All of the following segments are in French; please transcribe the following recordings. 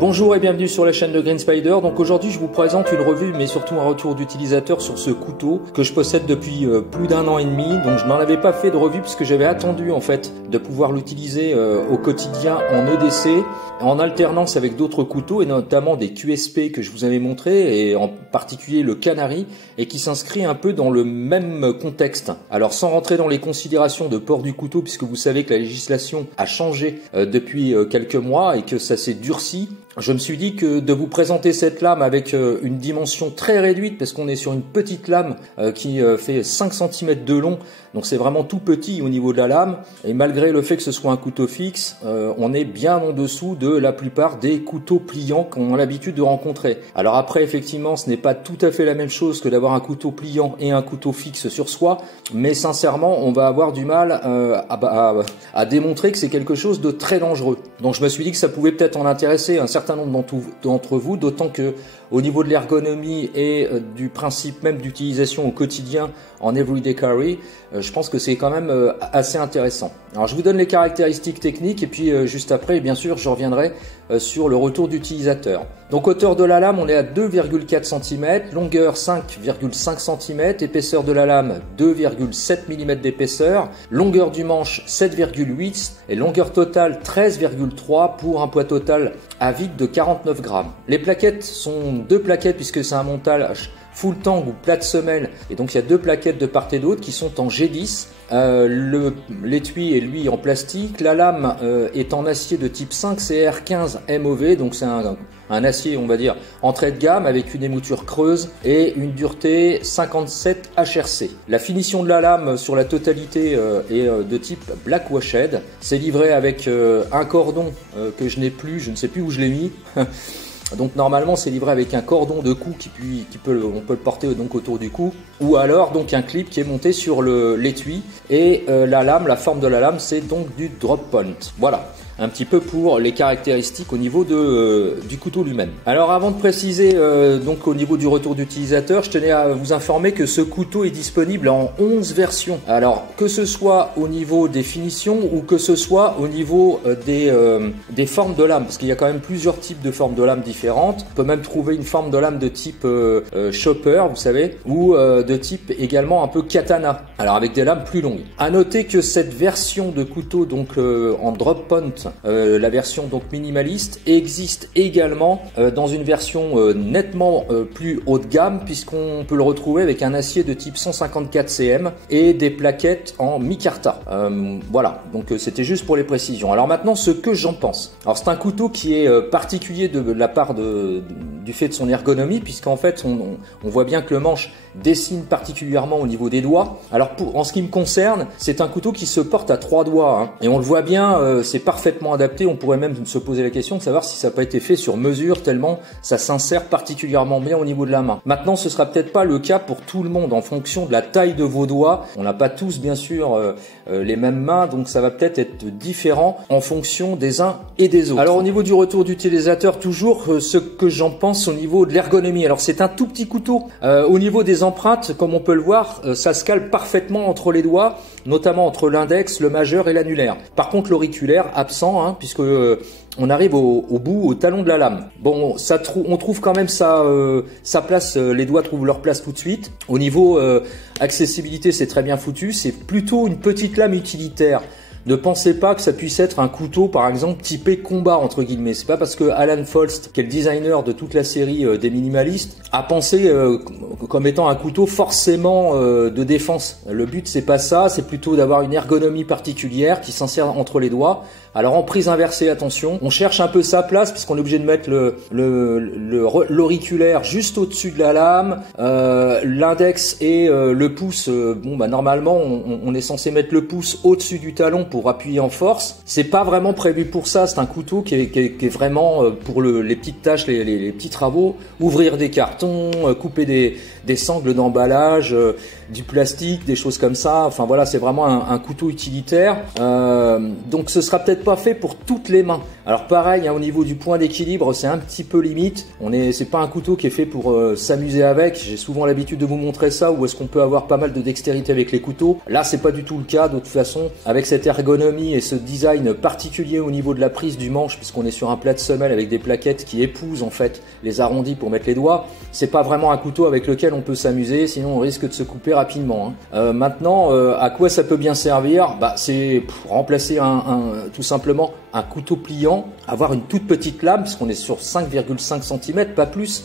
Bonjour et bienvenue sur la chaîne de Green Spider. Donc aujourd'hui je vous présente une revue mais surtout un retour d'utilisateur sur ce couteau que je possède depuis plus d'1 an et demi. Donc je n'en avais pas fait de revue puisque j'avais attendu en fait de pouvoir l'utiliser au quotidien en EDC, en alternance avec d'autres couteaux et notamment des QSP que je vous avais montré et en particulier le Canary et qui s'inscrit un peu dans le même contexte. Alors sans rentrer dans les considérations de port du couteau puisque vous savez que la législation a changé depuis quelques mois et que ça s'est durci. Je me suis dit que de vous présenter cette lame avec une dimension très réduite parce qu'on est sur une petite lame qui fait 5 cm de long, donc c'est vraiment tout petit au niveau de la lame et malgré le fait que ce soit un couteau fixe, on est bien en dessous de la plupart des couteaux pliants qu'on a l'habitude de rencontrer. Alors après effectivement ce n'est pas tout à fait la même chose que d'avoir un couteau pliant et un couteau fixe sur soi, mais sincèrement on va avoir du mal à démontrer que c'est quelque chose de très dangereux. Donc je me suis dit que ça pouvait peut-être en intéresser un certain nombre d'entre vous, d'autant que au niveau de l'ergonomie et du principe même d'utilisation au quotidien en everyday carry, je pense que c'est quand même assez intéressant. Alors je vous donne les caractéristiques techniques et puis juste après bien sûr je reviendrai sur le retour d'utilisateur. Donc hauteur de la lame on est à 2,4 cm, longueur 5,5 cm, épaisseur de la lame 2,7 mm d'épaisseur, longueur du manche 7,8 et longueur totale 13,3 pour un poids total à vide de 49 grammes. Les plaquettes sont deux plaquettes puisque c'est un montage full tang ou plate semelle et donc il y a deux plaquettes de part et d'autre qui sont en G10. L'étui est lui en plastique, la lame est en acier de type 5 CR15 MOV, donc c'est un acier on va dire entrée de gamme avec une émouture creuse et une dureté 57 HRC. La finition de la lame sur la totalité est de type black washed. C'est livré avec un cordon que je n'ai plus, je ne sais plus où je l'ai mis. Donc normalement c'est livré avec un cordon de cou on peut le porter donc autour du cou ou alors donc un clip qui est monté sur l'étui et la forme de la lame c'est donc du drop point. Voilà. Un petit peu pour les caractéristiques au niveau du couteau lui-même. Alors avant de préciser donc au niveau du retour d'utilisateur, je tenais à vous informer que ce couteau est disponible en 11 versions. Alors que ce soit au niveau des finitions ou que ce soit au niveau des formes de lame, parce qu'il y a quand même plusieurs types de formes de lame différentes. On peut même trouver une forme de lame de type chopper, vous savez, ou de type également un peu katana. Alors avec des lames plus longues. À noter que cette version de couteau donc en drop point, la version donc minimaliste existe également dans une version nettement plus haut de gamme puisqu'on peut le retrouver avec un acier de type 154 cm et des plaquettes en micarta. Voilà, donc c'était juste pour les précisions. Alors maintenant ce que j'en pense. Alors c'est un couteau qui est particulier de la part du fait de son ergonomie puisqu'en fait on voit bien que le manche dessine particulièrement au niveau des doigts. Alors en ce qui me concerne, c'est un couteau qui se porte à 3 doigts hein. Et on le voit bien, c'est parfaitement adapté. On pourrait même se poser la question de savoir si ça n'a pas été fait sur mesure tellement ça s'insère particulièrement bien au niveau de la main. Maintenant ce sera peut-être pas le cas pour tout le monde en fonction de la taille de vos doigts. On n'a pas tous bien sûr les mêmes mains donc ça va peut-être être différent en fonction des uns et des autres. Alors au niveau du retour d'utilisateur toujours ce que j'en pense au niveau de l'ergonomie. Alors c'est un tout petit couteau. Au niveau des empreintes comme on peut le voir ça se cale parfaitement entre les doigts, notamment entre l'index, le majeur et l'annulaire. Par contre l'auriculaire absent hein, puisque on arrive au bout, au talon de la lame. Bon, on trouve quand même sa place, les doigts trouvent leur place tout de suite. Au niveau accessibilité, c'est très bien foutu. C'est plutôt une petite lame utilitaire. Ne pensez pas que ça puisse être un couteau par exemple typé combat entre guillemets. C'est pas parce que Alan Folst, qui est le designer de toute la série des minimalistes, a pensé comme étant un couteau forcément de défense. Le but c'est pas ça, c'est plutôt d'avoir une ergonomie particulière qui s'insère entre les doigts. Alors en prise inversée, attention, on cherche un peu sa place puisqu'on est obligé de mettre l'auriculaire juste au-dessus de la lame, l'index et le pouce. Normalement on est censé mettre le pouce au-dessus du talon pour appuyer en force. C'est pas vraiment prévu pour ça. C'est un couteau qui est vraiment pour les petites tâches, les petits travaux, ouvrir des cartons, couper des sangles d'emballage, du plastique, des choses comme ça. Enfin voilà, c'est vraiment un couteau utilitaire. Donc ce sera peut-être pas fait pour toutes les mains. Alors pareil, hein, au niveau du point d'équilibre, c'est un petit peu limite. C'est pas un couteau qui est fait pour s'amuser avec. J'ai souvent l'habitude de vous montrer ça, où est-ce qu'on peut avoir pas mal de dextérité avec les couteaux. Là, c'est pas du tout le cas. De toute façon, avec cette ergonomie et ce design particulier au niveau de la prise du manche, puisqu'on est sur un plat de semelle avec des plaquettes qui épousent en fait les arrondis pour mettre les doigts, c'est pas vraiment un couteau avec lequel on peut s'amuser, sinon on risque de se couper rapidement. Maintenant, à quoi ça peut bien servir? C'est remplacer tout simplement un couteau pliant, avoir une toute petite lame, puisqu'on est sur 5,5 cm, pas plus.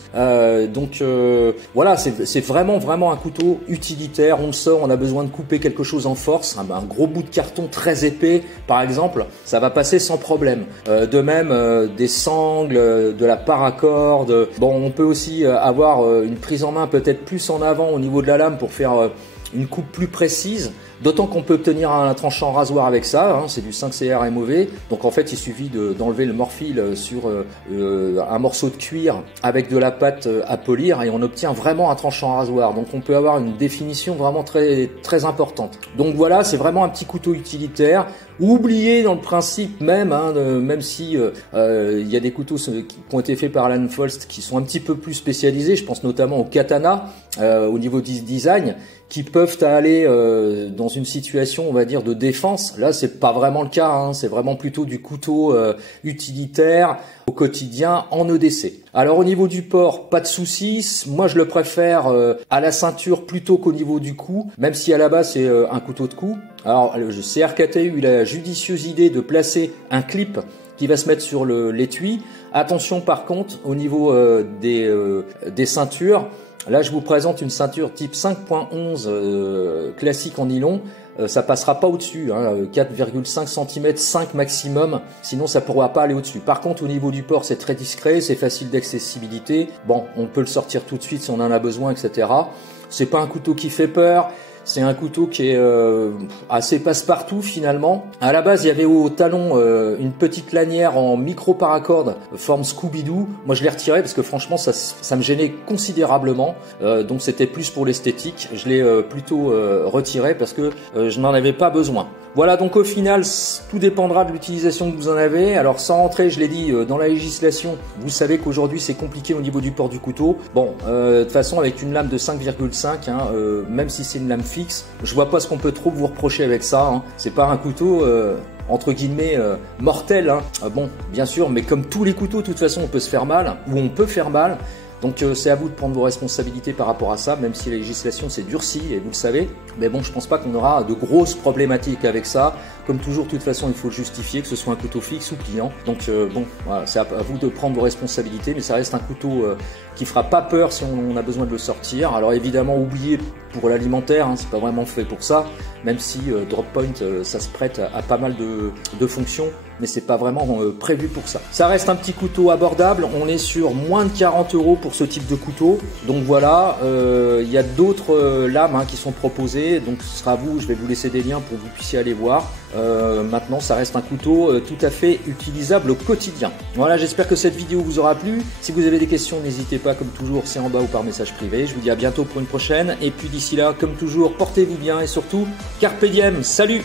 Voilà, c'est vraiment un couteau utilitaire. On le sort, on a besoin de couper quelque chose en force, un gros bout de carton très épais par exemple, ça va passer sans problème. De même, des sangles, de la paracorde. Bon, on peut aussi avoir une prise en main peut-être plus en avant au niveau de la lame pour faire une coupe plus précise, d'autant qu'on peut obtenir un tranchant rasoir avec ça, c'est du 5CR MOV, donc en fait il suffit d'enlever le morphile sur un morceau de cuir avec de la pâte à polir et on obtient vraiment un tranchant rasoir, donc on peut avoir une définition vraiment très, très importante. Donc voilà, c'est vraiment un petit couteau utilitaire, oublié dans le principe même, même si il y a des couteaux qui ont été faits par Alan Folst qui sont un petit peu plus spécialisés, je pense notamment au katana, au niveau du design, qui peuvent aller dans une situation, on va dire, de défense. Là, c'est pas vraiment le cas, c'est vraiment plutôt du couteau utilitaire au quotidien en EDC. Alors au niveau du port, pas de soucis. Moi, je le préfère à la ceinture plutôt qu'au niveau du cou, même si à la base c'est un couteau de cou. Alors le CRKTU, il a la judicieuse idée de placer un clip qui va se mettre sur l'étui. Attention par contre au niveau des ceintures. Là, je vous présente une ceinture type 5.11 classique en nylon. Ça passera pas au-dessus, 4,5 cm, 5 maximum, sinon ça pourra pas aller au-dessus. Par contre, au niveau du port, c'est très discret, c'est facile d'accessibilité. Bon, on peut le sortir tout de suite si on en a besoin, etc. C'est pas un couteau qui fait peur. C'est un couteau qui est assez passe-partout finalement. À la base, il y avait au talon une petite lanière en micro paracorde forme Scooby-Doo. Moi, je l'ai retiré parce que franchement, ça me gênait considérablement. Donc, c'était plus pour l'esthétique. Je l'ai plutôt retiré parce que je n'en avais pas besoin. Voilà, donc au final, tout dépendra de l'utilisation que vous en avez. Alors, sans rentrer, je l'ai dit, dans la législation, vous savez qu'aujourd'hui, c'est compliqué au niveau du port du couteau. Bon, de toute façon, avec une lame de 5,5, même si c'est une lame fixe, je vois pas ce qu'on peut trop vous reprocher avec ça. C'est pas un couteau entre guillemets mortel. Bon, bien sûr, mais comme tous les couteaux, de toute façon, on peut se faire mal ou on peut faire mal. Donc c'est à vous de prendre vos responsabilités par rapport à ça, même si la législation s'est durcie, et vous le savez. Mais bon, je pense pas qu'on aura de grosses problématiques avec ça. Comme toujours, de toute façon, il faut le justifier, que ce soit un couteau fixe ou pliant. Donc bon, voilà, c'est à vous de prendre vos responsabilités, mais ça reste un couteau qui fera pas peur si on a besoin de le sortir. Alors évidemment, oubliez pour l'alimentaire, c'est pas vraiment fait pour ça, même si Drop Point, ça se prête à pas mal de fonctions, mais c'est pas vraiment prévu pour ça. Ça reste un petit couteau abordable, on est sur moins de 40 € pour ce type de couteau. Donc voilà, il y a d'autres lames qui sont proposées, donc ce sera à vous, je vais vous laisser des liens pour que vous puissiez aller voir. Maintenant, ça reste un couteau tout à fait utilisable au quotidien. Voilà, j'espère que cette vidéo vous aura plu. Si vous avez des questions, n'hésitez pas, comme toujours, c'est en bas ou par message privé. Je vous dis à bientôt pour une prochaine. Et puis d'ici là, comme toujours, portez-vous bien et surtout, carpe diem. Salut!